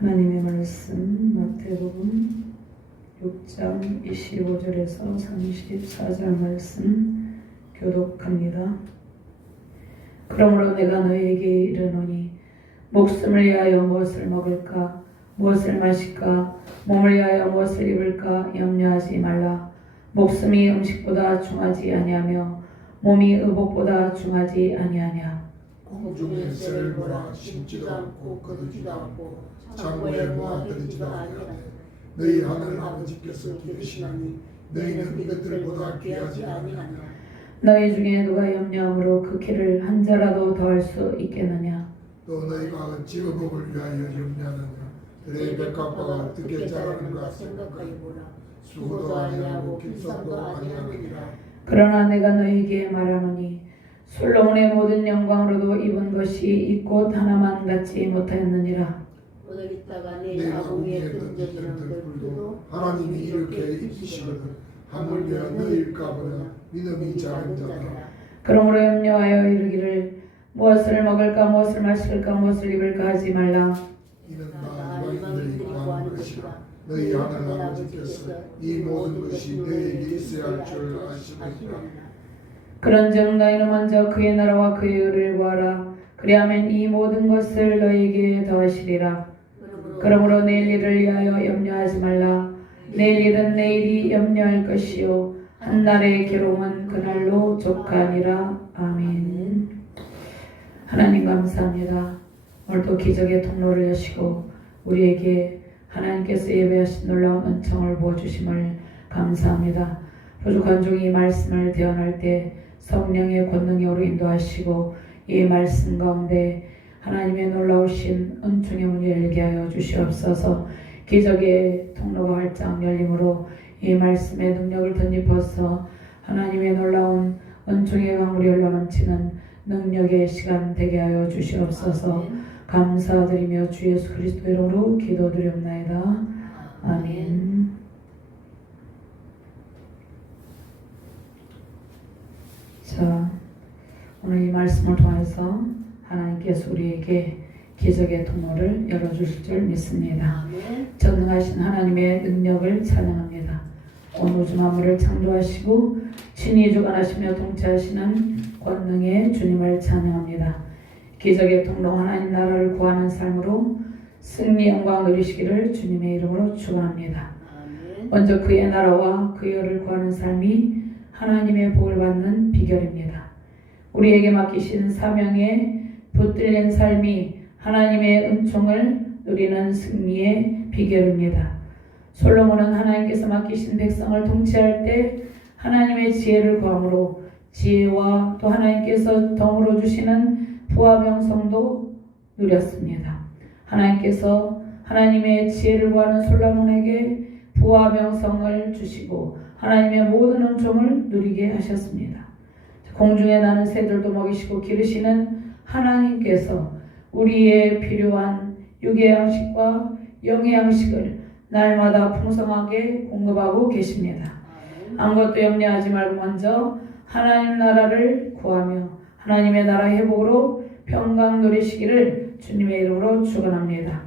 하나님의 말씀 마태복음 6장 25절에서 34절 말씀 교독합니다. 그러므로 내가 너희에게 이르노니 목숨을 위하여 무엇을 먹을까 무엇을 마실까 몸을 위하여 무엇을 입을까 염려하지 말라. 목숨이 음식보다 중하지 아니하며 몸이 의복보다 중하지 아니하냐. 공중에 새를 보라 심지도 않고 거두지도 않고 창고에 모아들이지도 아니하되 너희 하늘 아버지께서 기르시나니 너희는 이것들보다 귀하지 아니하냐. 너희 중에 누가 염려함으로 그 키를 한 자라도 더할 수 있겠느냐. 또 너희가 어찌 의복을 위하여 염려하느냐. 그의 백합화가 어떻게 자라는가 생각하여보라. 수고도 아니하고 길쌈도 아니하느니라. 그러나 내가 너희에게 말하노니 솔로몬의 모든 영광으로도 입은 것이 이 꽃 하나만 갖지 못하였느니라. 오늘 있다가 내 내일 아궁 아궁이에 위에 던져지는 던져지는 들불도 들불도 하나님이 이렇게 입히시거든 하물며 너희일까 보냐. 믿음이 작은 자다. 그러므로 염려하여 이르기를 무엇을 먹을까 무엇을 마실까 무엇을 입을까 하지 말라. 이는 다 너희들이 구하는 것이라. 너희 하늘 아버지께서 이 모든 것이 너희에게 있어야 할 줄 아시느니라. 그런즉 너희는 먼저 그의 나라와 그의 의를 구하라. 그리하면 이 모든 것을 너희에게 더하시리라. 그러므로 내일 일을 위하여 염려하지 말라. 내일 일은 내일이 염려할 것이요 한날의 괴로움은 그날로 족하니라. 아멘. 하나님 감사합니다. 오늘도 기적의 통로를 여시고 우리에게 하나님께서 예배하신 놀라운 은총을 부어주심을 감사합니다. 부족한 종이 말씀을 대언할 때 성령의 권능으로 인도하시고 이 말씀 가운데 하나님의 놀라우신 은총의 문이 열리게 하여 주시옵소서. 기적의 통로가 활짝 열림으로 이 말씀의 능력을 덧입어서 하나님의 놀라운 은총의 강물이 흘러넘치는 능력의 시간 되게 하여 주시옵소서. 감사드리며 주 예수 그리스도 이름으로 기도드립나이다. 아멘. 자, 오늘 이 말씀을 통해서 하나님께서 우리에게 기적의 통로를 열어주실 줄 믿습니다. 전능하신 하나님의 능력을 찬양합니다. 온 우주 만물을 창조하시고 친히 주관하시며 통치하시는 권능의 주님을 찬양합니다. 기적의 통로 하나님 나라를 구하는 삶으로 승리 영광 누리시기를 주님의 이름으로 축원합니다. 먼저 그의 나라와 그의 의를 구하는 삶이 하나님의 복을 받는 비결입니다. 우리에게 맡기신 사명에 붙들린 삶이 하나님의 은총을 누리는 승리의 비결입니다. 솔로몬은 하나님께서 맡기신 백성을 통치할 때 하나님의 지혜를 구함으로 지혜와 또 하나님께서 덤으로 주시는 부와 명성도 누렸습니다. 하나님께서 하나님의 지혜를 구하는 솔로몬에게 부와 명성을 주시고 하나님의 모든 은총을 누리게 하셨습니다. 공중에 나는 새들도 먹이시고 기르시는 하나님께서 우리의 필요한 육의 양식과 영의 양식을 날마다 풍성하게 공급하고 계십니다. 아무것도 염려하지 말고 먼저 하나님 나라를 구하며 하나님의 나라 회복으로 평강 누리시기를 주님의 이름으로 축원합니다.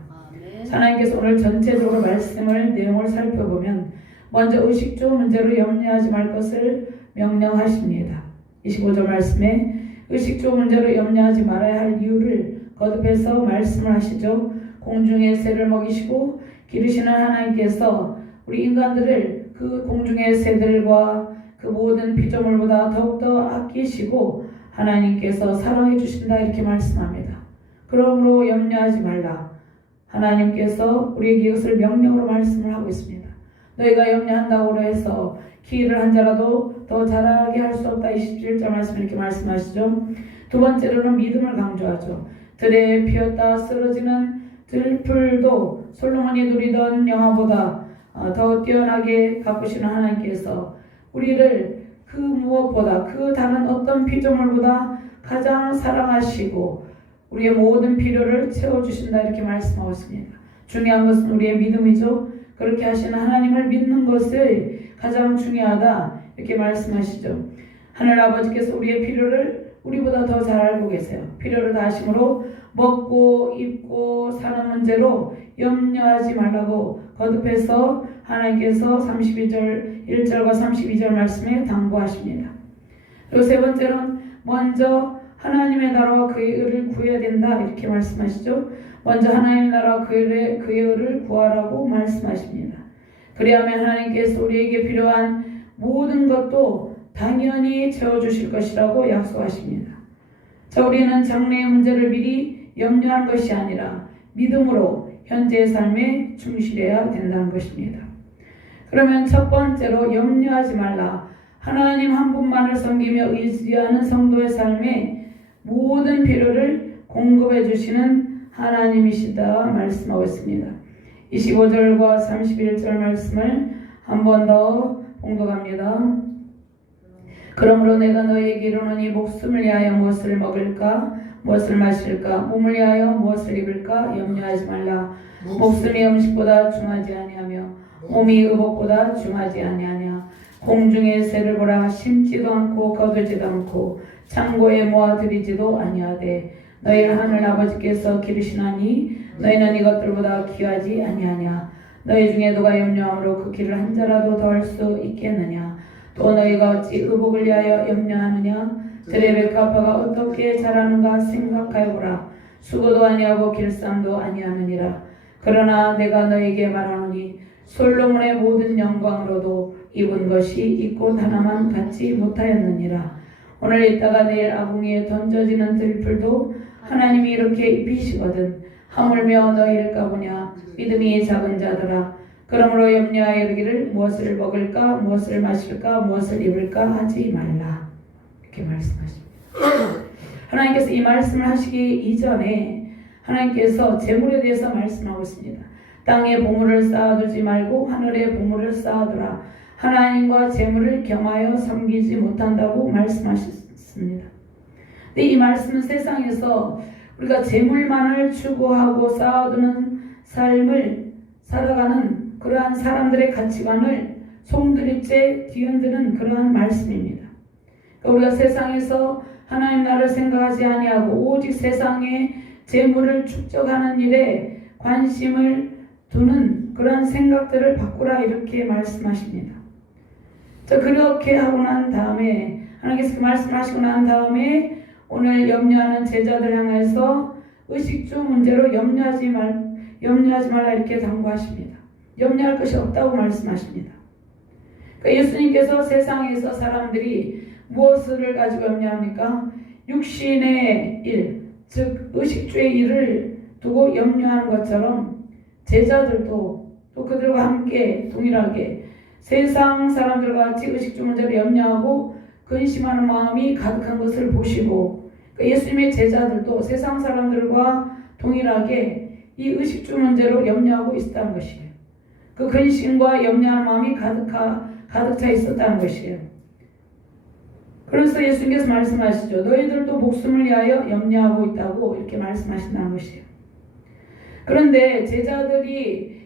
하나님께서 오늘 전체적으로 말씀을 내용을 살펴보면 먼저 의식주 문제로 염려하지 말 것을 명령하십니다. 25절 말씀에 의식주 문제로 염려하지 말아야 할 이유를 거듭해서 말씀을 하시죠. 공중의 새를 먹이시고 기르시는 하나님께서 우리 인간들을 그 공중의 새들과 그 모든 피조물보다 더욱더 아끼시고 하나님께서 사랑해 주신다 이렇게 말씀합니다. 그러므로 염려하지 말라. 하나님께서 우리에게 이것을 명령으로 말씀을 하고 있습니다. 너희가 염려한다고 해서 기를 한 자라도 더 자라게 할 수 없다. 27절 말씀 이렇게 말씀하시죠. 두 번째로는 믿음을 강조하죠. 들에 피었다 쓰러지는 들풀도 솔로몬이 누리던 영화보다 더 뛰어나게 가꾸시는 하나님께서 우리를 그 무엇보다 그 다른 어떤 피조물보다 가장 사랑하시고 우리의 모든 필요를 채워주신다 이렇게 말씀하고 있습니다. 중요한 것은 우리의 믿음이죠. 그렇게 하시는 하나님을 믿는 것이 가장 중요하다 이렇게 말씀하시죠. 하늘 아버지께서 우리의 필요를 우리보다 더 잘 알고 계세요. 필요를 다하심으로 먹고 입고 사는 문제로 염려하지 말라고 거듭해서 하나님께서 32절 1절과 32절 말씀에 당부하십니다. 그리고 세 번째로는 먼저 하나님의 나라와 그의 의를 구해야 된다 이렇게 말씀하시죠. 먼저 하나님의 나라와 그의 의를 구하라고 말씀하십니다. 그리하면 하나님께서 우리에게 필요한 모든 것도 당연히 채워주실 것이라고 약속하십니다. 자, 우리는 장래의 문제를 미리 염려한 것이 아니라 믿음으로 현재의 삶에 충실해야 된다는 것입니다. 그러면 첫 번째로 염려하지 말라. 하나님 한 분만을 섬기며 의지하는 성도의 삶에 모든 필요를 공급해 주시는 하나님이시다 말씀하고 있습니다. 25절과 31절 말씀을 한 번 더 봉독합니다. 그러므로 내가 너희에게 이르노니 목숨을 위하여 무엇을 먹을까 무엇을 마실까 몸을 위하여 무엇을 입을까 염려하지 말라. 목숨이 음식보다 중하지 아니하며 몸이 의복보다 중하지 아니하냐. 공중의 새를 보라. 심지도 않고 거두지도 않고 창고에 모아들이지도 아니하되 너희를 하늘 아버지께서 기르시나니 너희는 이것들보다 귀하지 아니하냐. 너희 중에 누가 염려함으로 그 길을 한 자라도 더 할 수 있겠느냐. 또 너희가 어찌 의복을 위하여 염려하느냐. 들의 백합화가 어떻게 자라는가 생각하여 보라. 수고도 아니하고 길쌈도 아니하느니라. 그러나 내가 너희에게 말하노니 솔로몬의 모든 영광으로도 입은 것이 이 꽃 하나만 갖지 못하였느니라. 오늘 있다가 내일 아궁이에 던져지는 들풀도 하나님이 이렇게 입히시거든 하물며 너희를 까보냐. 믿음이 작은 자들아. 그러므로 염려하여 이르기를 무엇을 먹을까 무엇을 마실까 무엇을 입을까 하지 말라. 이렇게 말씀하십니다. 하나님께서 이 말씀을 하시기 이전에 하나님께서 재물에 대해서 말씀하고 있습니다. 땅에 보물을 쌓아두지 말고 하늘에 보물을 쌓아두라. 하나님과 재물을 겸하여 섬기지 못한다고 말씀하셨습니다. 근데 이 말씀은 세상에서 우리가 재물만을 추구하고 쌓아두는 삶을 살아가는 그러한 사람들의 가치관을 송두리째 뒤흔드는 그러한 말씀입니다. 우리가 세상에서 하나님 나라를 생각하지 아니하고 오직 세상의 재물을 축적하는 일에 관심을 두는 그런 생각들을 바꾸라 이렇게 말씀하십니다. 자, 그렇게 하고 난 다음에 하나님께서 그 말씀하시고 난 다음에 오늘 염려하는 제자들 향해서 의식주 문제로 염려하지 말라 이렇게 당부하십니다. 염려할 것이 없다고 말씀하십니다. 그러니까 예수님께서 세상에서 사람들이 무엇을 가지고 염려합니까? 육신의 일, 즉 의식주의 일을 두고 염려하는 것처럼 제자들도 또 그들과 함께 동일하게 세상 사람들과 같이 의식주 문제를 염려하고 근심하는 마음이 가득한 것을 보시고 그러니까 예수님의 제자들도 세상 사람들과 동일하게 이 의식주 문제로 염려하고 있었다는 것이에요. 그 근심과 염려하는 마음이 가득 차 있었다는 것이에요. 그래서 예수님께서 말씀하시죠. 너희들도 목숨을 위하여 염려하고 있다고 이렇게 말씀하신다는 것이에요. 그런데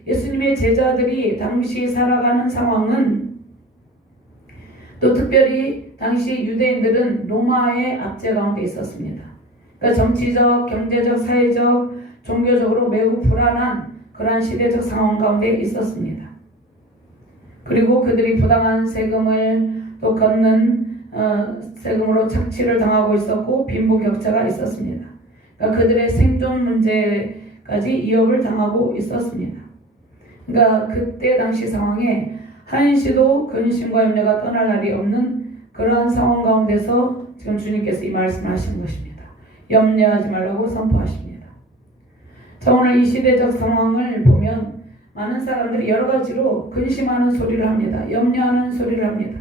예수님의 제자들이 당시 살아가는 상황은 또 특별히 당시 유대인들은 로마의 압제 가운데 있었습니다. 그러니까 정치적, 경제적, 사회적, 종교적으로 매우 불안한 그러한 시대적 상황 가운데 있었습니다. 그리고 그들이 부당한 세금을 또 걷는 세금으로 착취를 당하고 있었고 빈부격차가 있었습니다. 그러니까 그들의 생존 문제까지 위협을 당하고 있었습니다. 그러니까 그때 당시 상황에 한시도 근심과 염려가 떠날 날이 없는 그러한 상황 가운데서 지금 주님께서 이 말씀을 하시는 것입니다. 염려하지 말라고 선포하십니다. 자, 오늘 이 시대적 상황을 보면 많은 사람들이 여러 가지로 근심하는 소리를 합니다. 염려하는 소리를 합니다.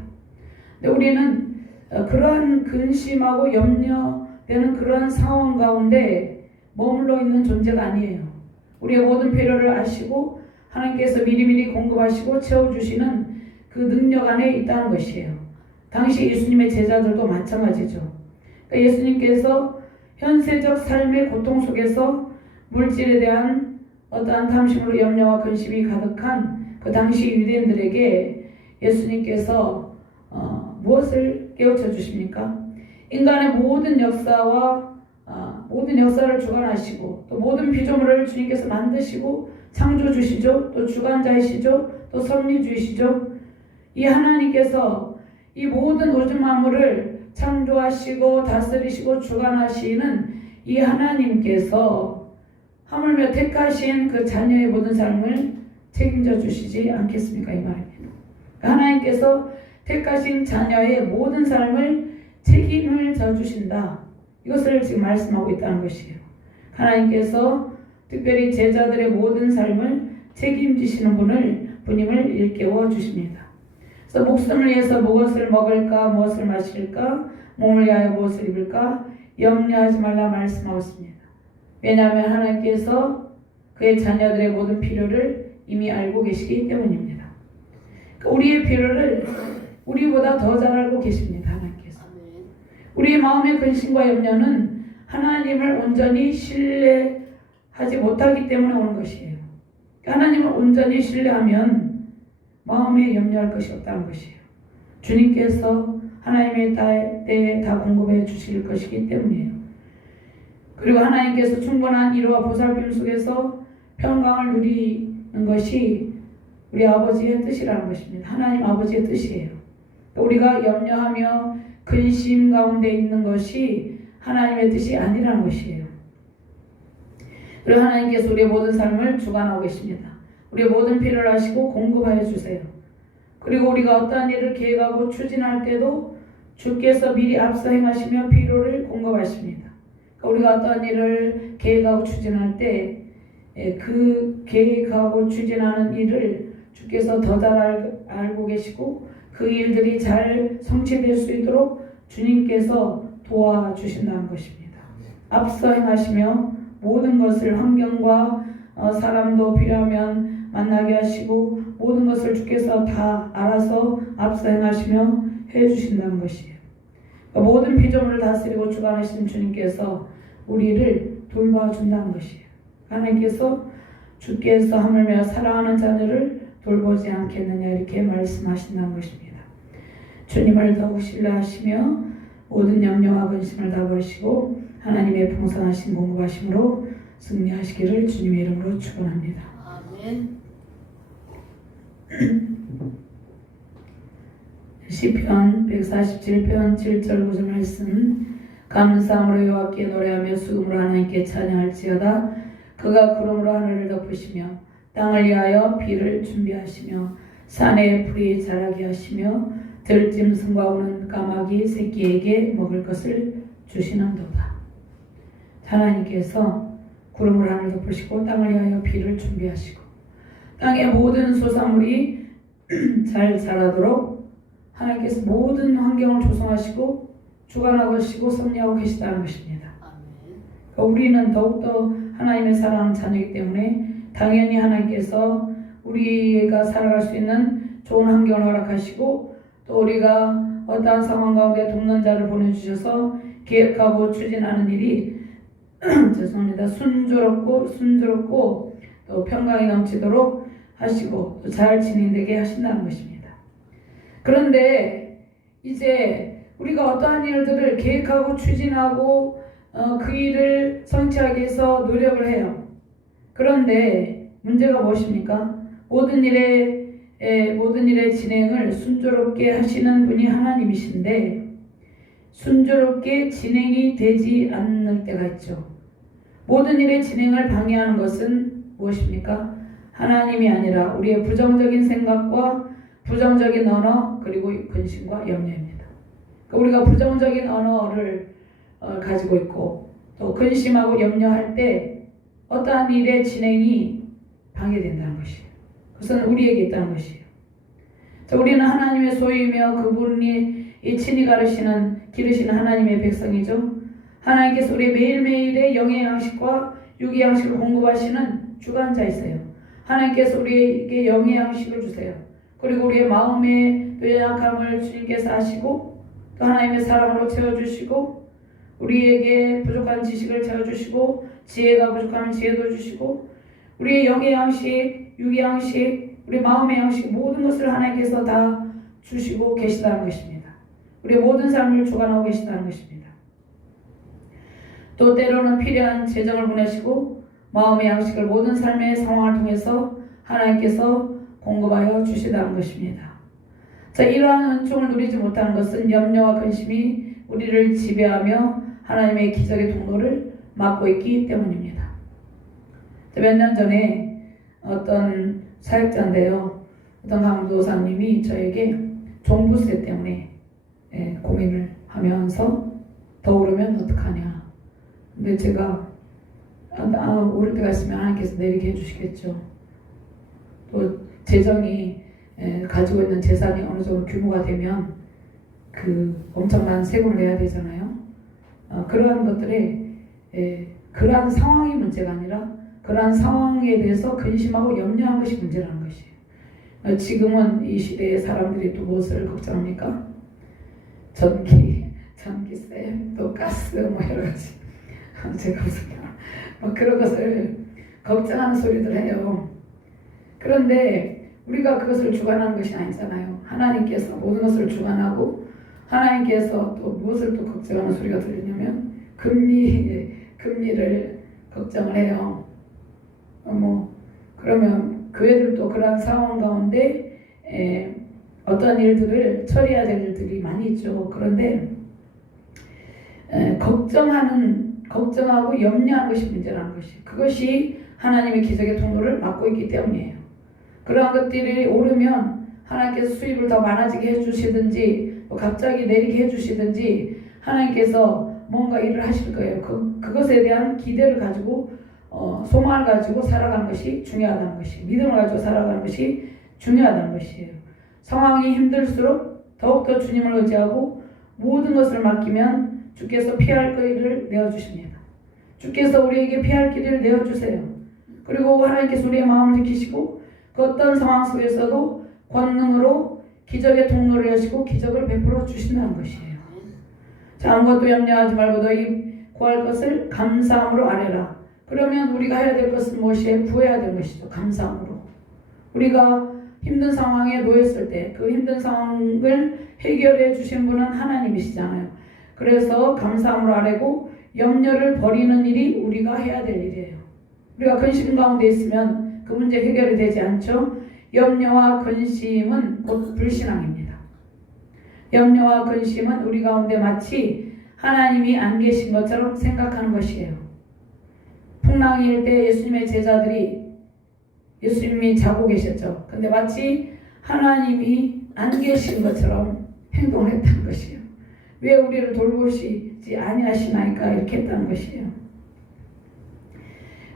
근데 우리는 그러한 근심하고 염려되는 그러한 상황 가운데 머물러 있는 존재가 아니에요. 우리의 모든 필요를 아시고 하나님께서 미리미리 공급하시고 채워주시는 그 능력 안에 있다는 것이에요. 당시 예수님의 제자들도 마찬가지죠. 그러니까 예수님께서 현세적 삶의 고통 속에서 물질에 대한 어떠한 탐심으로 염려와 근심이 가득한 그 당시 유대인들에게 예수님께서 무엇을 깨우쳐 주십니까? 인간의 모든 역사와 모든 역사를 주관하시고 또 모든 피조물을 주님께서 만드시고 창조주시죠. 또 주관자이시죠. 또 섭리주이시죠. 이 하나님께서 이 모든 우주 만물을 창조하시고 다스리시고 주관하시는 이 하나님께서 하물며 택하신 그 자녀의 모든 삶을 책임져 주시지 않겠습니까? 이 말입니다. 하나님께서 택하신 자녀의 모든 삶을 책임을 져 주신다. 이것을 지금 말씀하고 있다는 것이에요. 하나님께서 특별히 제자들의 모든 삶을 책임지시는 분임을 일깨워 주십니다. 그래서 목숨을 위해서 무엇을 먹을까, 무엇을 마실까, 몸을 위하여 무엇을 입을까 염려하지 말라 말씀하고 있습니다. 왜냐하면 하나님께서 그의 자녀들의 모든 필요를 이미 알고 계시기 때문입니다. 우리의 필요를 우리보다 더 잘 알고 계십니다. 하나님께서. 우리의 마음의 근심과 염려는 하나님을 온전히 신뢰하지 못하기 때문에 오는 것이에요. 하나님을 온전히 신뢰하면 마음에 염려할 것이 없다는 것이에요. 주님께서 하나님의 때에 다 공급해 주실 것이기 때문이에요. 그리고 하나님께서 충분한 위로와 보살핌 속에서 평강을 누리는 것이 우리 아버지의 뜻이라는 것입니다. 하나님 아버지의 뜻이에요. 우리가 염려하며 근심 가운데 있는 것이 하나님의 뜻이 아니라는 것이에요. 그리고 하나님께서 우리의 모든 삶을 주관하고 계십니다. 우리의 모든 필요를 아시고 공급하여 주세요. 그리고 우리가 어떠한 일을 계획하고 추진할 때도 주께서 미리 앞서 행하시며 필요를 공급하십니다. 우리가 어떠한 일을 계획하고 추진할 때 그 계획하고 추진하는 일을 주께서 더 잘 알고 계시고 그 일들이 잘 성취될 수 있도록 주님께서 도와주신다는 것입니다. 앞서 행하시며 모든 것을 환경과 사람도 필요하면 만나게 하시고 모든 것을 주께서 다 알아서 앞서 행하시며 해주신다는 것이에요. 모든 피조물을 다스리고 주관하시는 주님께서 우리를 돌봐준다는 것이에요. 하나님께서 주께서 하물며 사랑하는 자녀를 돌보지 않겠느냐 이렇게 말씀하신다는 것입니다. 주님을 더욱 신뢰하시며 모든 염려와 근심을 다 버리시고 하나님의 풍성하신 공급하심으로 승리하시기를 주님의 이름으로 축원합니다. 아멘. 시편 147편 7절 9절 말씀. 감사함으로 여호와께 노래하며 수금으로 하나님께 찬양할지어다. 그가 구름으로 하늘을 덮으시며 땅을 위하여 비를 준비하시며 산에 풀이 자라게 하시며 들짐승과 우는 까마귀 새끼에게 먹을 것을 주시는도다. 하나님께서 구름으로 하늘을 덮으시고 땅을 위하여 비를 준비하시고 땅의 모든 소산물이 잘 자라도록 하나님께서 모든 환경을 조성하시고 주관하고 계시고 섭리하고 계시다는 것입니다. 우리는 더욱더 하나님의 사랑하는 자녀이기 때문에 당연히 하나님께서 우리가 살아갈 수 있는 좋은 환경을 허락하시고 또 우리가 어떠한 상황 가운데 돕는 자를 보내주셔서 계획하고 추진하는 일이 죄송합니다. 순조롭고 또 평강이 넘치도록 하시고 또 잘 진행되게 하신다는 것입니다. 그런데 이제 우리가 어떠한 일들을 계획하고 추진하고 그 일을 성취하기 위해서 노력을 해요. 그런데 문제가 무엇입니까? 모든 일의 진행을 순조롭게 하시는 분이 하나님이신데 순조롭게 진행이 되지 않을 때가 있죠. 모든 일의 진행을 방해하는 것은 무엇입니까? 하나님이 아니라 우리의 부정적인 생각과 부정적인 언어 그리고 근심과 염려입니다. 우리가 부정적인 언어를 가지고 있고 또 근심하고 염려할 때 어떠한 일의 진행이 방해된다는 것이에요. 그것은 우리에게 있다는 것이에요. 자, 우리는 하나님의 소유이며 그분이 친히 기르시는 하나님의 백성이죠. 하나님께서 우리 매일매일의 영의 양식과 육의 양식을 공급하시는 주관자이세요. 하나님께서 우리에게 영의 양식을 주세요. 그리고 우리의 마음의 연약함을 주님께서 아시고 또 하나님의 사랑으로 채워주시고 우리에게 부족한 지식을 채워주시고 지혜가 부족하면 지혜도 주시고 우리의 영의 양식, 육의 양식, 우리 마음의 양식 모든 것을 하나님께서 다 주시고 계시다는 것입니다. 우리의 모든 삶을 주관하고 계시다는 것입니다. 또 때로는 필요한 재정을 보내시고 마음의 양식을 모든 삶의 상황을 통해서 하나님께서 공급하여 주시다는 것입니다. 자, 이러한 은총을 누리지 못하는 것은 염려와 근심이 우리를 지배하며 하나님의 기적의 통로를 막고 있기 때문입니다. 몇 년 전에 어떤 사역자인데요, 어떤 강도사님이 저에게 종부세 때문에 고민을 하면서 더 오르면 어떡하냐. 근데 제가 오를 때가 있으면 하나님께서 내리게 해주시겠죠. 또 재정이 가지고 있는 재산이 어느 정도 규모가 되면 그 엄청난 세금을 내야 되잖아요. 그러한 것들에 그러한 상황이 문제가 아니라 그러한 상황에 대해서 근심하고 염려한 것이 문제라는 것이에요. 지금은 이 시대의 사람들이 또 무엇을 걱정합니까? 전기세, 또 가스, 뭐 여러 가지. 제가 무슨 그런 것을 걱정하는 소리들 해요. 그런데 우리가 그것을 주관하는 것이 아니잖아요. 하나님께서 모든 것을 주관하고 하나님께서 또 무엇을 또 걱정하는 소리가 들리냐면 금리를 걱정을 해요. 그러면 교회들도 그러한 상황 가운데 어떤 일들을 처리해야 될 일들이 많이 있죠. 그런데 걱정하고 염려하는 것이 문제라는 것이, 그것이 하나님의 기적의 통로를 막고 있기 때문이에요. 그러한 것들이 오르면 하나님께서 수입을 더 많아지게 해주시든지 갑자기 내리게 해주시든지 하나님께서 뭔가 일을 하실 거예요. 그것에 대한 기대를 가지고 소망을 가지고 살아가는 것이 중요하다는 것이, 믿음을 가지고 살아가는 것이 중요하다는 것이에요. 상황이 힘들수록 더욱더 주님을 의지하고 모든 것을 맡기면 주께서 피할 길을 내어주십니다. 주께서 우리에게 피할 길을 내어주세요. 그리고 하나님께서 우리의 마음을 지키시고 그 어떤 상황 속에서도 권능으로 기적의 통로를 여시고 기적을 베풀어 주신다는 것이에요. 자, 아무것도 염려하지 말고 너희 구할 것을 감사함으로 아뢰라. 그러면 우리가 해야 될 것은 무엇이에요? 구해야 될 것이죠. 감사함으로. 우리가 힘든 상황에 놓였을 때 그 힘든 상황을 해결해 주신 분은 하나님이시잖아요. 그래서 감사함으로 아뢰고 염려를 버리는 일이 우리가 해야 될 일이에요. 우리가 근심 가운데 있으면 그 문제 해결이 되지 않죠. 염려와 근심은 곧 불신앙입니다. 염려와 근심은 우리 가운데 마치 하나님이 안 계신 것처럼 생각하는 것이에요. 풍랑일 때 예수님의 제자들이 예수님이 자고 계셨죠. 근데 마치 하나님이 안 계신 것처럼 행동을 했다는 것이에요. 왜 우리를 돌보시지 아니하시나이까 이렇게 했다는 것이에요.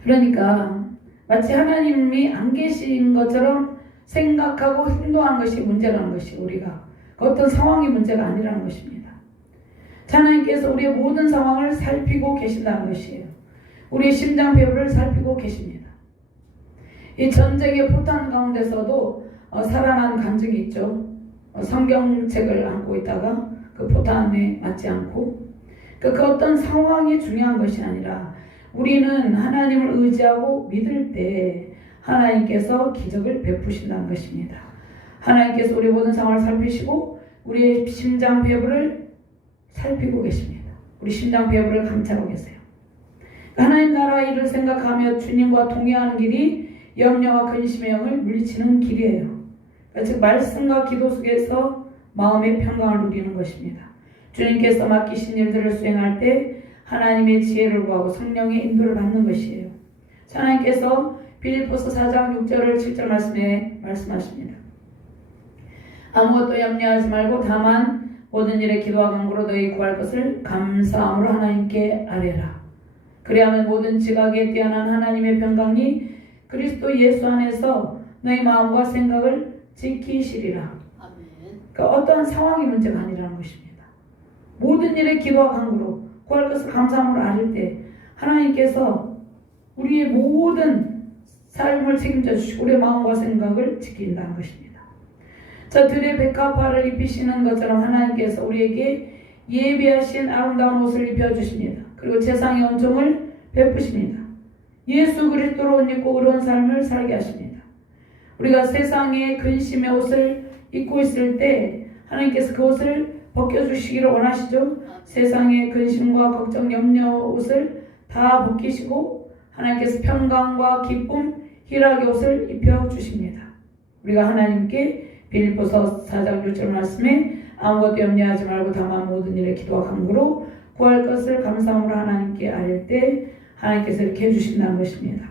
그러니까 마치 하나님이 안 계신 것처럼 생각하고 행동한 것이 문제라는 것이, 우리가 어떤 상황이 문제가 아니라는 것입니다. 하나님께서 우리의 모든 상황을 살피고 계신다는 것이에요. 우리의 심장 배후를 살피고 계십니다. 이 전쟁의 포탄 가운데서도 살아난 간증이 있죠. 성경책을 안고 있다가 그 포탄에 맞지 않고, 그 어떤 상황이 중요한 것이 아니라 우리는 하나님을 의지하고 믿을 때 하나님께서 기적을 베푸신다는 것입니다. 하나님께서 우리 모든 상황을 살피시고 우리의 심장 배부를 살피고 계십니다. 우리 심장 배부를 감찰하고 계세요. 하나님 나라 일을 생각하며 주님과 동행하는 길이 염려와 근심의 영을 물리치는 길이에요. 즉 말씀과 기도 속에서 마음의 평강을 누리는 것입니다. 주님께서 맡기신 일들을 수행할 때 하나님의 지혜를 구하고 성령의 인도를 받는 것이에요. 하나님께서 빌립보서 4장 6절을 7절 말씀에 말씀하십니다. 아무것도 염려하지 말고 다만 모든 일에 기도와 간구로 너희 구할 것을 감사함으로 하나님께 아뢰라. 그리하면 모든 지각에 뛰어난 하나님의 평강이 그리스도 예수 안에서 너희 마음과 생각을 지키시리라. 그러니까 어떠한 상황이 문제가 아니라는 것입니다. 모든 일에 기도와 간구로 구할 것을 감사함으로 아뢰 때 하나님께서 우리의 모든 삶을 책임져 주시고 우리의 마음과 생각을 지킨다는 것입니다. 자, 들의 백합화를 입히시는 것처럼 하나님께서 우리에게 예비하신 아름다운 옷을 입혀주십니다. 그리고 세상의 은총을 베푸십니다. 예수 그리스도로 옷 입고 의로운 삶을 살게 하십니다. 우리가 세상의 근심의 옷을 입고 있을 때 하나님께서 그 옷을 벗겨주시기를 원하시죠. 세상의 근심과 걱정, 염려 옷을 다 벗기시고 하나님께서 평강과 기쁨, 희락의 옷을 입혀주십니다. 우리가 하나님께 빌립보서 4장 6절 말씀에 아무것도 염려하지 말고 다만 모든 일에 기도와 간구로 구할 것을 감사함으로 하나님께 아뢰 때 하나님께서 이렇게 해주신다는 것입니다.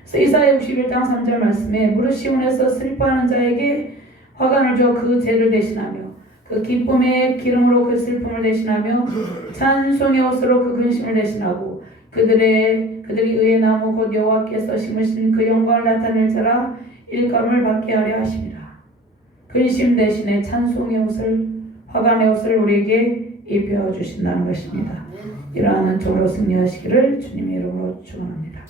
그래서 이사야 61장 3절 말씀에 무릇 시온에서 슬퍼하는 자에게 화관을 줘 그 죄를 대신하며 그 기쁨의 기름으로 그 슬픔을 대신하며 찬송의 옷으로 그 근심을 대신하고 그들이 의의 나무 곧 여호와께서 심으신 그 영광을 나타낼 자라 일감을 받게 하려 하심이라. 근심 대신에 찬송의 옷을 화관의 옷을 우리에게 입혀주신다는 것입니다. 이러한 은총으로 승리하시기를 주님의 이름으로 축원합니다.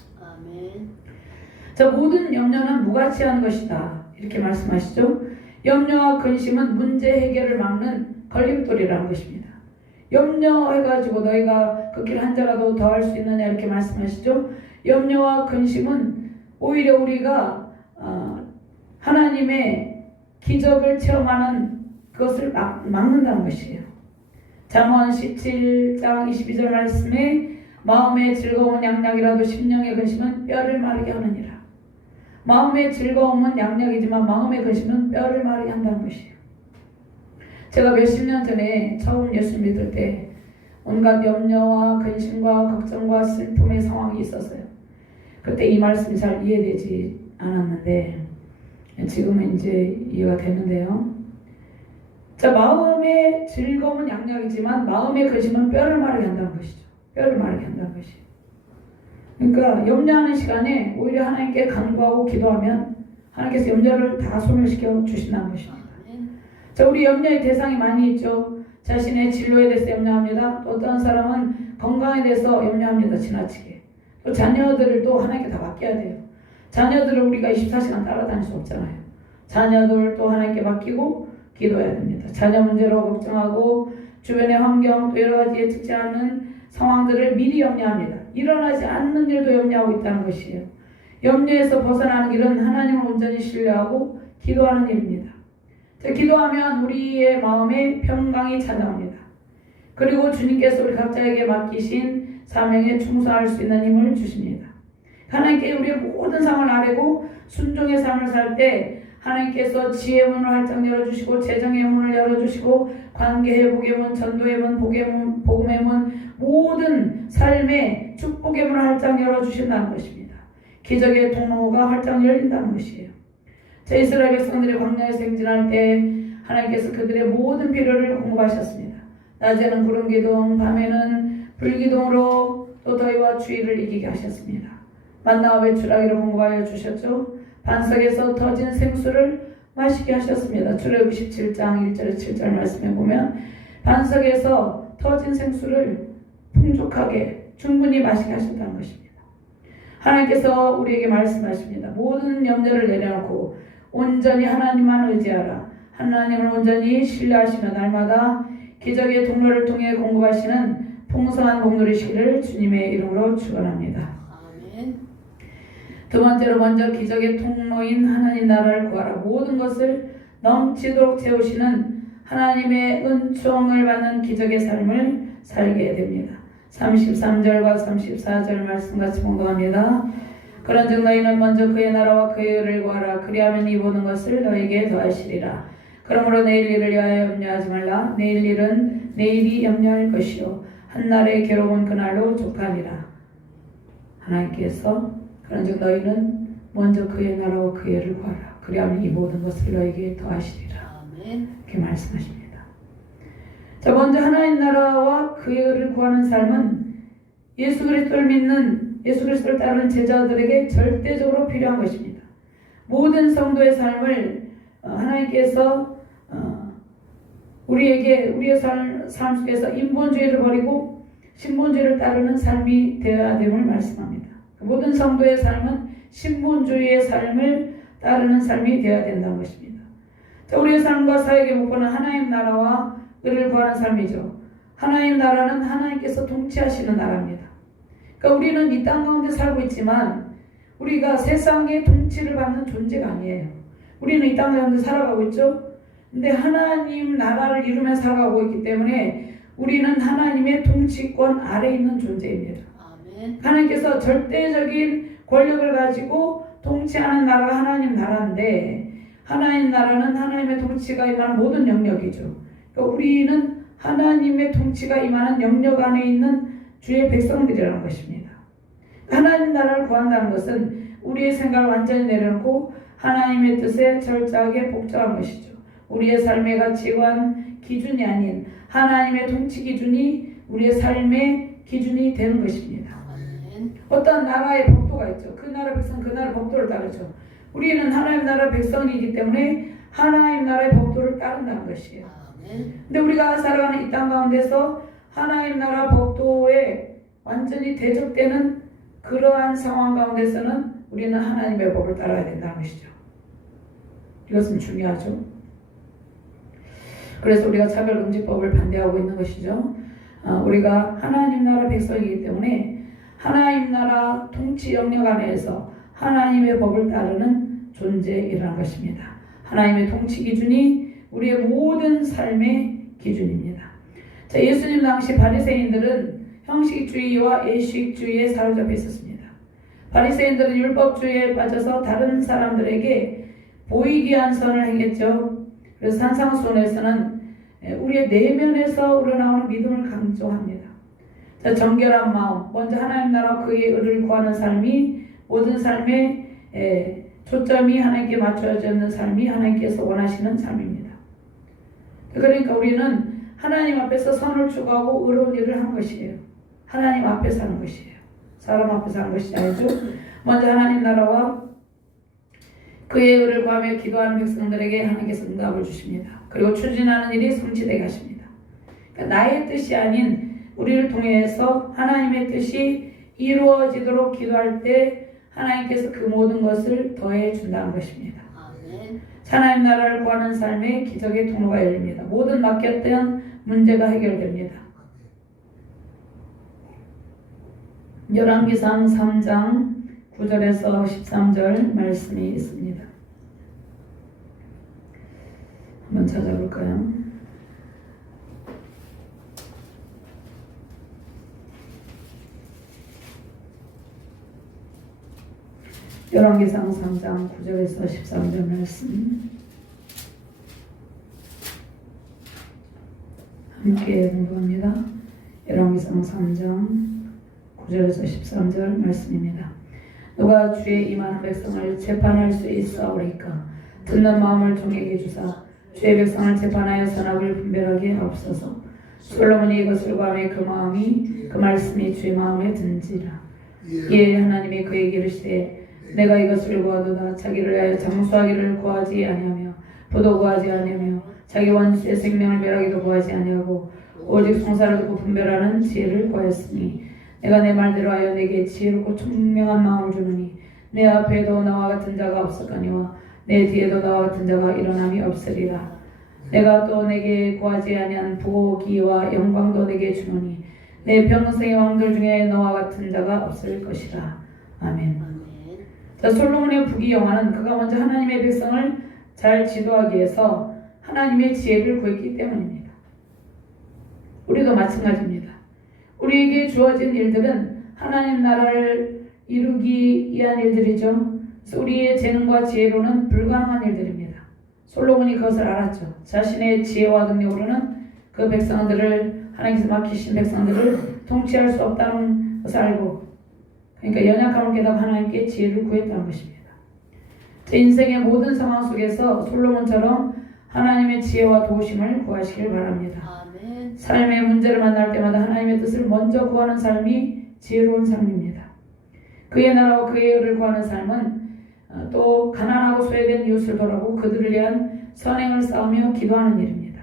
자, 모든 염려는 무가치한 것이다 이렇게 말씀하시죠. 염려와 근심은 문제 해결을 막는 걸림돌이라는 것입니다. 염려해가지고 너희가 그 길 한 자라도 더 할 수 있느냐 이렇게 말씀하시죠. 염려와 근심은 오히려 우리가 하나님의 기적을 체험하는 그것을 막는다는 것이에요. 잠언 17장 22절 말씀에 마음의 즐거움은 양약이라도 심령의 근심은 뼈를 마르게 하느니라. 마음의 즐거움은 양약이지만 마음의 근심은 뼈를 마르게 한다는 것이에요. 제가 몇십 년 전에 처음 예수 믿을 때 온갖 염려와 근심과 걱정과 슬픔의 상황이 있었어요. 그때 이 말씀이 잘 이해되지 않았는데 지금은 이제 이해가 되는데요. 자, 마음의 즐거움은 양약이지만 마음의 근심은 뼈를 마르게 한다는 것이죠. 뼈를 마르게 한다는 것이에요. 그러니까 염려하는 시간에 오히려 하나님께 간구하고 기도하면 하나님께서 염려를 다 소멸시켜 주신다는 것입니다. 자, 우리 염려의 대상이 많이 있죠. 자신의 진로에 대해서 염려합니다. 또 어떤 사람은 건강에 대해서 염려합니다. 지나치게. 또 자녀들을 또 하나님께 다 맡겨야 돼요. 자녀들을 우리가 24시간 따라다닐 수 없잖아요. 자녀들 또 하나님께 맡기고 기도해야 됩니다. 자녀 문제로 걱정하고 주변의 환경 또 여러 가지 예측지 않은 상황들을 미리 염려합니다. 일어나지 않는 일도 염려하고 있다는 것이에요. 염려에서 벗어나는 길은 하나님을 온전히 신뢰하고 기도하는 일입니다. 자, 기도하면 우리의 마음에 평강이 찾아옵니다. 그리고 주님께서 우리 각자에게 맡기신 사명에 충성할 수 있는 힘을 주십니다. 하나님께 우리의 모든 상황을 아뢰고 순종의 삶을 살 때 하나님께서 지혜의 문을 활짝 열어주시고 재정의 문을 열어주시고 관계 회복의 문, 전도의 문, 복음의 문, 모든 삶의 축복의 문을 활짝 열어주신다는 것입니다. 기적의 통로가 활짝 열린다는 것이에요. 자, 이스라엘 백성들이 광야에서 행진할 때 하나님께서 그들의 모든 필요를 공급하셨습니다. 낮에는 구름 기둥, 밤에는 불 기둥으로 또 더위와 추위를 이기게 하셨습니다. 만나와 배추라기를 공급하여 주셨죠. 반석에서 터진 생수를 마시게 하셨습니다. 출애굽기 17장 1절에 7절 말씀에 보면 반석에서 터진 생수를 풍족하게 충분히 마시게 하셨다는 것입니다. 하나님께서 우리에게 말씀하십니다. 모든 염려를 내려놓고 온전히 하나님만 의지하라. 하나님을 온전히 신뢰하시며 날마다 기적의 통로를 통해 공급하시는 풍성한 복누리시기를 주님의 이름으로 축원합니다. 두 번째로 먼저 기적의 통로인 하나님 나라를 구하라. 모든 것을 넘치도록 채우시는 하나님의 은총을 받는 기적의 삶을 살게 됩니다. 33절과 34절 말씀 같이 봉독합니다. 그런즉 너희는 먼저 그의 나라와 그의 의를 구하라. 그리하면 이 모든 것을 너희에게 더하시리라. 그러므로 내일 일을 위하여 염려하지 말라. 내일 일은 내일이 염려할 것이요 한날의 괴로움은 그날로 족하니라. 하나님께서 그런즉 너희는 먼저 그의 나라와 그의 의를 구하라. 그리하면 이 모든 것을 너희에게 더하시리라. 이렇게 말씀하십니다. 자, 먼저 하나님 나라와 그의 의를 구하는 삶은 예수 그리스도를 믿는 예수 그리스도를 따르는 제자들에게 절대적으로 필요한 것입니다. 모든 성도의 삶을 하나님께서 우리의 삶 속에서 인본주의를 버리고 신본주의를 따르는 삶이 되어야 됨을 말씀합니다. 모든 성도의 삶은 신본주의의 삶을 따르는 삶이 되어야 된다는 것입니다. 자, 우리의 삶과 사역의 목표는 하나님 나라와 의를 구하는 삶이죠. 하나님 나라는 하나님께서 통치하시는 나라입니다. 그러니까 우리는 이 땅 가운데 살고 있지만 우리가 세상의 통치를 받는 존재가 아니에요. 우리는 이 땅 가운데 살아가고 있죠. 근데 하나님 나라를 이루며 살아가고 있기 때문에 우리는 하나님의 통치권 아래에 있는 존재입니다. 하나님께서 절대적인 권력을 가지고 통치하는 나라가 하나님 나라인데 하나님 나라는 하나님의 통치가 임하는 모든 영역이죠. 그러니까 우리는 하나님의 통치가 임하는 영역 안에 있는 주의 백성들이라는 것입니다. 하나님 나라를 구한다는 것은 우리의 생각을 완전히 내려놓고 하나님의 뜻에 철저하게 복종한 것이죠. 우리의 삶의 가치관 기준이 아닌 하나님의 통치 기준이 우리의 삶의 기준이 되는 것입니다. 어떤 나라의 법도가 있죠. 그 나라 백성 그 나라 법도를 따르죠. 우리는 하나님 나라 백성이기 때문에 하나님 나라의 법도를 따른다는 것이에요. 근데 우리가 살아가는 이 땅 가운데서 하나님 나라 법도에 완전히 대적되는 그러한 상황 가운데서는 우리는 하나님의 법을 따라야 된다는 것이죠. 이것은 중요하죠. 그래서 우리가 차별금지법을 반대하고 있는 것이죠. 우리가 하나님 나라 백성이기 때문에 하나님 나라 통치 영역 안에서 하나님의 법을 따르는 존재이라는 것입니다. 하나님의 통치 기준이 우리의 모든 삶의 기준입니다. 자, 예수님 당시 바리새인들은 형식주의와 예식주의에 사로잡혀 있었습니다. 바리새인들은 율법주의에 빠져서 다른 사람들에게 보이기 위한 선을 행했죠. 그래서 산상수훈에서는 우리의 내면에서 우러나오는 믿음을 강조합니다. 자, 정결한 마음, 먼저 하나님 나라 그의 의를 구하는 삶이 모든 삶의 초점이 하나님께 맞춰져 있는 삶이 하나님께서 원하시는 삶입니다. 그러니까 우리는 하나님 앞에서 선을 추구하고 의로운 일을 한 것이에요. 하나님 앞에서 하는 것이에요. 사람 앞에서 하는 것이 아니죠. 먼저 하나님 나라와 그의 의를 구하며 기도하는 백성들에게 하나님께서 응답을 주십니다. 그리고 추진하는 일이 성취되게 하십니다. 그러니까 나의 뜻이 아닌 우리를 통해서 하나님의 뜻이 이루어지도록 기도할 때 하나님께서 그 모든 것을 더해 준다는 것입니다. 하나님 나라를 구하는 삶에 기적의 통로가 열립니다. 모든 맡겼던 문제가 해결됩니다. 열왕기상 3장 9절에서 13절 말씀이 있습니다. 한번 찾아볼까요? 열왕기상 3장 9절에서 13절 말씀 함께 공부합니다. 열왕기상 3장 9절에서 13절 말씀입니다. 누가 주의 임하는 백성을 재판할 수 있사오리까? 듣는 마음을 종에게 주사 주의 백성을 재판하여 선악을 분별하게 하옵소서. 솔로몬이 이것을 구하며 그 마음이 그 말씀이 주의 마음에 든지라. 예, 하나님이 그에게 이르시되 내가 이것을 구하도다. 자기를 위하여 장수하기를 구하지 아니하며 부도 구하지 아니하며 자기 원수의 생명을 멸하기도 구하지 아니하고 오직 송사를 듣고 분별하는 지혜를 구하였으니 내가 내 말대로 하여 내게 지혜롭고 총명한 마음을 주느니 내 앞에도 나와 같은 자가 없었거니와 내 뒤에도 나와 같은 자가 일어남이 없으리라. 내가 또 내게 구하지 아니한 보기와 영광도 내게 주노니 내 평생의 왕들 중에 너와 같은 자가 없을 것이라. 아멘. 자, 솔로몬의 부귀영화는 그가 먼저 하나님의 백성을 잘 지도하기 위해서 하나님의 지혜를 구했기 때문입니다. 우리도 마찬가지입니다. 우리에게 주어진 일들은 하나님 나라를 이루기 위한 일들이죠. 그래서 우리의 재능과 지혜로는 불가능한 일들입니다. 솔로몬이 그것을 알았죠. 자신의 지혜와 능력으로는 그 백성들을 하나님께서 맡기신 백성들을 통치할 수 없다는 것을 알고 그러니까 연약함을 깨닫고 하나님께 지혜를 구했다는 것입니다. 제 인생의 모든 상황 속에서 솔로몬처럼 하나님의 지혜와 도우심을 구하시길 바랍니다. 아멘. 삶의 문제를 만날 때마다 하나님의 뜻을 먼저 구하는 삶이 지혜로운 삶입니다. 그의 나라와 그의 의를 구하는 삶은 또 가난하고 소외된 이웃을 돌아보고 그들을 위한 선행을 쌓으며 기도하는 일입니다.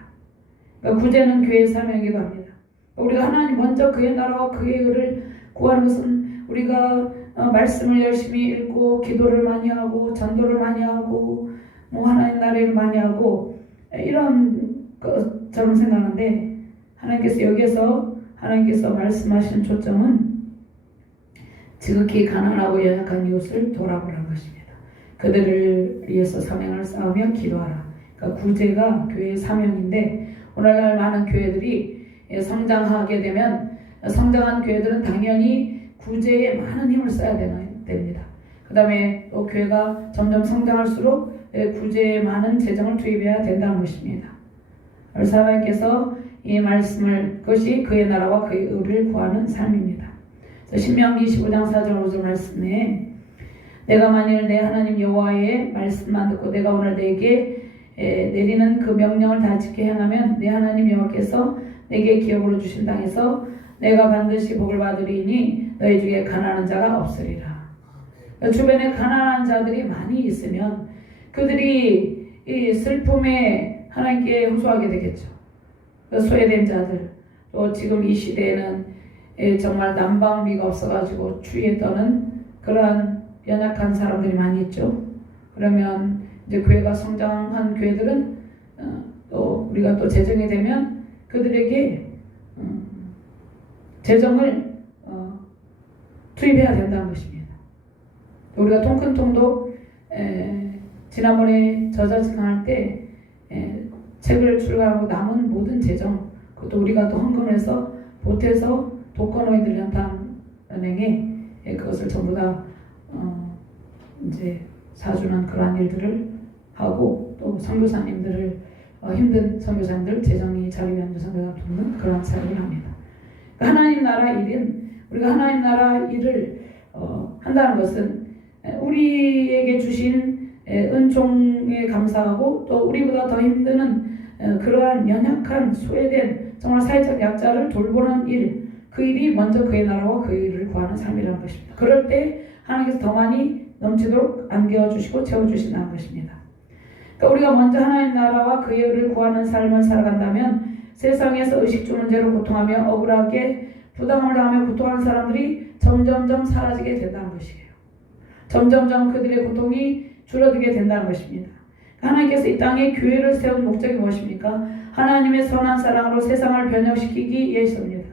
그러니까 구제는 교회의 사명이기도 합니다. 우리가 하나님 먼저 그의 나라와 그의 의를 구하는 것은 우리가 말씀을 열심히 읽고 기도를 많이 하고 전도를 많이 하고 하나님 나라를 많이 하고 이런 것처럼 생각하는데 하나님께서 말씀하시는 초점은 지극히 가난하고 연약한 이웃을 돌아보라는 것입니다. 그들을 위해서 사명을 쌓으며 기도하라. 그러니까 구제가 교회의 사명인데 오늘날 많은 교회들이 성장하게 되면 성장한 교회들은 당연히 구제에 많은 힘을 써야 됩니다. 그 다음에 또 교회가 점점 성장할수록 구제에 많은 재정을 투입해야 된다는 것입니다. 그래서 하나님께서 이 말씀을 그것이 그의 나라와 그의 의를 구하는 삶입니다. 신명기 25장 4절 5절 말씀에 내가 만일 내 하나님 여호와의 말씀만 듣고 내가 오늘 내게 내리는 그 명령을 다 지켜 행하면 내 하나님 여호와께서 내게 기업으로 주신 땅에서 내가 반드시 복을 받으리니 너희 중에 가난한 자가 없으리라. 주변에 가난한 자들이 많이 있으면 그들이 이 슬픔에 하나님께 호소하게 되겠죠. 소외된 자들, 또 지금 이 시대에는 정말 난방비가 없어가지고 추위에 떠는 그러한 연약한 사람들이 많이 있죠. 그러면 이제 교회가 성장한 교회들은 또 우리가 또 재정이 되면 그들에게 재정을 투입해야 된다는 것입니다. 우리가 통큰통도 지난번에 저자직항할 때 책을 출간하고 남은 모든 재정, 그것도 우리가 또 헌금해서 보태서 독거노인들 연탄은행에 그것을 전부 다 이제 사주는 그러한 일들을 하고 또 선교사님들을 힘든 선교사님들 재정이 자리면 선교사 돕는 그런 사역을 합니다. 그러니까 하나님 나라 일은 우리가 하나님 나라 일을 한다는 것은 우리에게 주신 은총에 감사하고 또 우리보다 더 힘드는 그러한 연약한 소외된 정말 사회적 약자를 돌보는 일, 그 일이 먼저 그의 나라와 그의 일을 구하는 삶이라는 것입니다. 그럴 때 하나님께서 더 많이 넘치도록 안겨주시고 채워주신다는 것입니다. 그러니까 우리가 먼저 하나님 나라와 그의 일을 구하는 삶을 살아간다면 세상에서 의식주 문제로 고통하며 억울하게 부담을 당하며 고통하는 사람들이 점점점 사라지게 된다는 것이에요. 점점점 그들의 고통이 줄어들게 된다는 것입니다. 하나님께서 이 땅에 교회를 세운 목적이 무엇입니까? 하나님의 선한 사랑으로 세상을 변혁시키기 위해서입니다.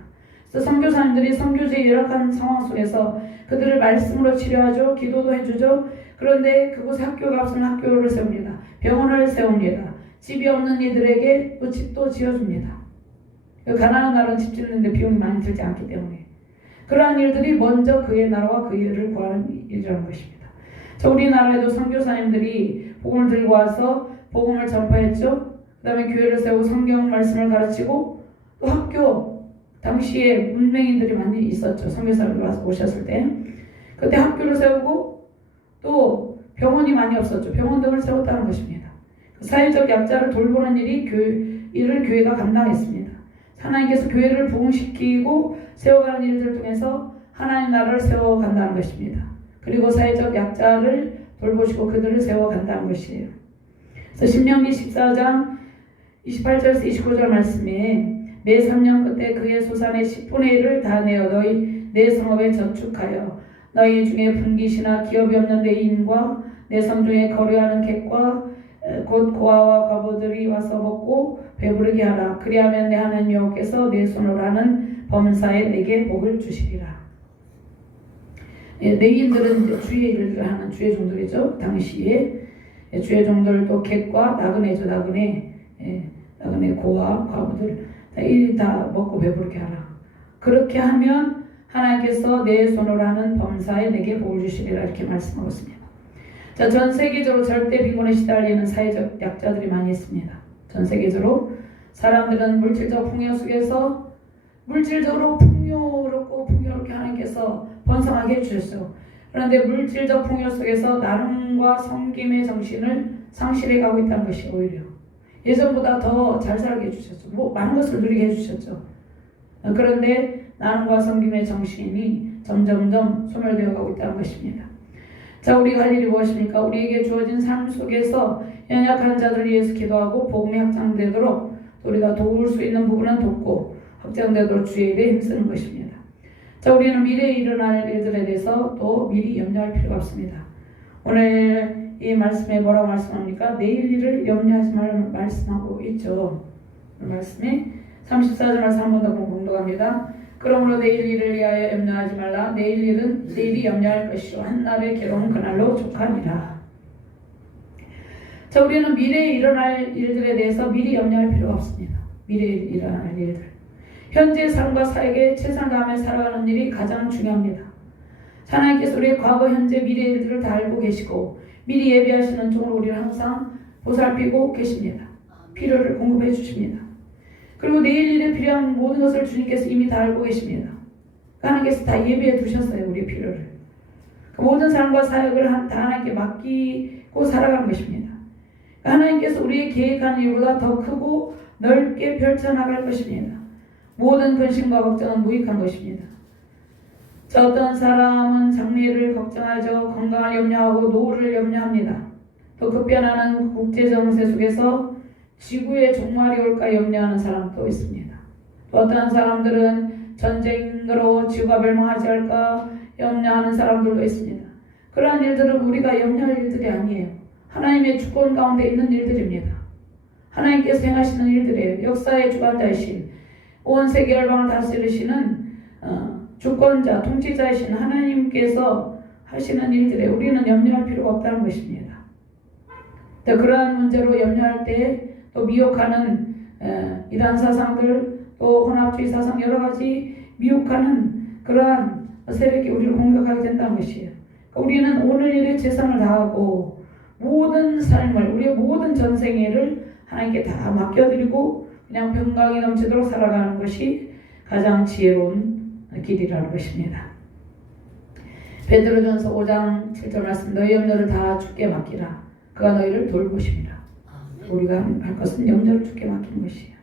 그래서 선교사님들이 선교지의 열악한 상황 속에서 그들을 말씀으로 치료하죠. 기도도 해주죠. 그런데 그곳에 학교가 없으면 학교를 세웁니다. 병원을 세웁니다. 집이 없는 이들에게 또 집도 지어줍니다. 가난한 나라는 집 짓는데 비용이 많이 들지 않기 때문에 그러한 일들이 먼저 그의 나라와 그의 일을 구하는 일이라는 것입니다. 우리나라에도 선교사님들이 복음을 들고 와서 복음을 전파했죠. 그 다음에 교회를 세우고 성경 말씀을 가르치고 또 학교, 당시에 문맹인들이 많이 있었죠. 선교사님들 와서 오셨을 때 그때 학교를 세우고 또 병원이 많이 없었죠. 병원 등을 세웠다는 것입니다. 사회적 약자를 돌보는 일을 교회가 감당했습니다. 하나님께서 교회를 부흥시키고 세워가는 일들 통해서 하나님 나라를 세워간다는 것입니다. 그리고 사회적 약자를 돌보시고 그들을 세워간다는 것이에요. 그래서 신명기 14장 28절에서 29절 말씀에 매 3년 끝에 그의 소산의 10분의 1을 다 내어 너희 내 성읍에 저축하여 너희 중에 분깃이나 기업이 없는 내인과 내 성 중에 거류하는 객과 곧 고아와 과부들이 와서 먹고 배부르게 하라. 그리하면 내 하나님 여호와께서 내 손으로 하는 범사에 내게 복을 주시리라. 내인들은 이제 주의 일을 하는 주의 종들이죠. 당시에 주의 종들 또 객과 나그네죠. 나그네 고아 과부들 다 먹고 배부르게 하라. 그렇게 하면 하나님께서 내 손으로 하는 범사에 내게 복을 주시리라 이렇게 말씀하고 있습니다. 자, 전 세계적으로 절대 빈곤에 시달리는 사회적 약자들이 많이 있습니다. 전 세계적으로 사람들은 물질적 풍요 속에서 물질적으로 풍요롭게 하나님께서 번성하게 해주셨어요. 그런데 물질적 풍요 속에서 나눔과 섬김의 정신을 상실해 가고 있다는 것이 오히려 예전보다 더 잘 살게 해주셨죠. 많은 것을 누리게 해주셨죠. 그런데 나눔과 섬김의 정신이 점점점 소멸되어 가고 있다는 것입니다. 자, 우리가 할 일이 무엇입니까? 우리에게 주어진 삶 속에서 연약한 자들을 위해서 기도하고 복음이 확장되도록 우리가 도울 수 있는 부분은 돕고 확장되도록 주의 일에 힘쓰는 것입니다. 자, 우리는 미래에 일어날 일들에 대해서 또 미리 염려할 필요가 없습니다. 오늘 이 말씀에 뭐라고 말씀합니까? 내일 일을 염려하지 말라는 말씀하고 있죠. 말씀에 34절 말씀 한 번 더 공독합니다. 그러므로 내일 일을 위하여 염려하지 말라. 내일 일은 내일이 염려할 것이요 한날의 괴로운 그날로 족하니라. 자, 우리는 미래에 일어날 일들에 대해서 미리 염려할 필요가 없습니다. 미래에 일어날 일들. 현재 삶과 사역에 최선을 다하며 살아가는 일이 가장 중요합니다. 하나님께서 우리의 과거, 현재, 미래 일들을 다 알고 계시고 미리 예비하시는 종으로 우리를 항상 보살피고 계십니다. 필요를 공급해 주십니다. 그리고 내일 일에 필요한 모든 것을 주님께서 이미 다 알고 계십니다. 하나님께서 다 예비해 두셨어요. 우리의 필요를. 그 모든 삶과 사역을 다 하나님께 맡기고 살아가는 것입니다. 하나님께서 우리의 계획하는 일보다 더 크고 넓게 펼쳐나갈 것입니다. 모든 근심과 걱정은 무익한 것입니다. 저 어떤 사람은 장래를 걱정하죠. 건강을 염려하고 노후를 염려합니다. 또 급변하는 국제정세 속에서 지구의 종말이 올까 염려하는 사람도 있습니다. 또 어떤 사람들은 전쟁으로 지구가 멸망하지 않을까 염려하는 사람들도 있습니다. 그러한 일들은 우리가 염려할 일들이 아니에요. 하나님의 주권 가운데 있는 일들입니다. 하나님께서 행하시는 일들이에요. 역사의 주관자이신 온 세계 열방을 다스리시는 주권자, 통치자이신 하나님께서 하시는 일들에 우리는 염려할 필요가 없다는 것입니다. 그러한 문제로 염려할 때 또 미혹하는 이단 사상들, 또 혼합주의 사상 여러 가지 미혹하는 그러한 세력이 우리를 공격하게 된다는 것이에요. 우리는 오늘 일에 최선을 다하고 모든 삶을, 우리의 모든 전생애를 하나님께 다 맡겨드리고 그냥 평강이 넘치도록 살아가는 것이 가장 지혜로운 길이라는 것입니다. 베드로전서 5장 7절 말씀, 너희 염려를 다 주께 맡기라. 그가 너희를 돌보십니다. 우리가 할 것은 염려를 주께 맡기는 것이에요.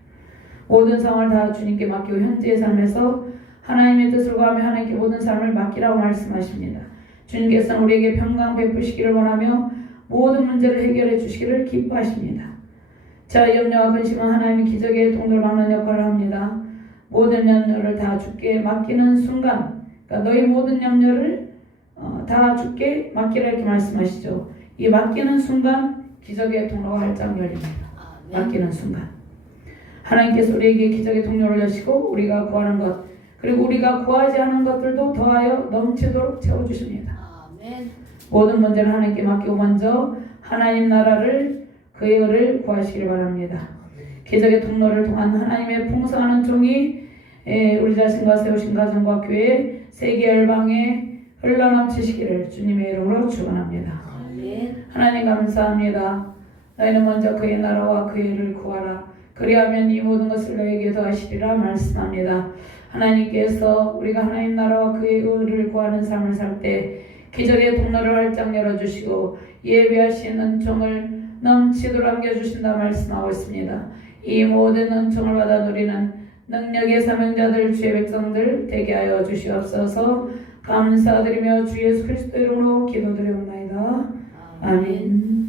모든 상황을 다 주님께 맡기고 현재의 삶에서 하나님의 뜻을 구하며 하나님께 모든 삶을 맡기라고 말씀하십니다. 주님께서는 우리에게 평강 베푸시기를 원하며 모든 문제를 해결해 주시기를 기뻐하십니다. 자, 염려와 근심은 하나님의 기적의 통로를 막는 역할을 합니다. 모든 염려를 다 주께 맡기는 순간, 그러니까 너희 모든 염려를 다 주께 맡기라 이렇게 말씀하시죠. 이 맡기는 순간 기적의 통로가 활짝 열립니다. 맡기는 순간 하나님께서 우리에게 기적의 통로를 여시고 우리가 구하는 것, 그리고 우리가 구하지 않은 것들도 더하여 넘치도록 채워주십니다. 모든 문제를 하나님께 맡기고 먼저 하나님 나라를 그의 의를 구하시길 바랍니다. 기적의 통로를 통한 하나님의 풍성한 종이 우리 자신과 세우신 가정과 교회 세계 열방에 흘러넘치시기를 주님의 이름으로 축원합니다. 하나님 감사합니다. 너희는 먼저 그의 나라와 그의 의를 구하라. 그리하면 이 모든 것을 너희에게 더하시리라 말씀합니다. 하나님께서 우리가 하나님 나라와 그의 의를 구하는 삶을 살 때 기적의 통로를 활짝 열어주시고 예비하신 은총을 넘치도록 안겨주신다 말씀하고 있습니다. 이 모든 은총을 받아 누리는 능력의 사명자들, 주의 백성들 되게 하여 주시옵소서. 감사드리며 주 예수 그리스도 이름으로 기도드리옵나이다. 아멘.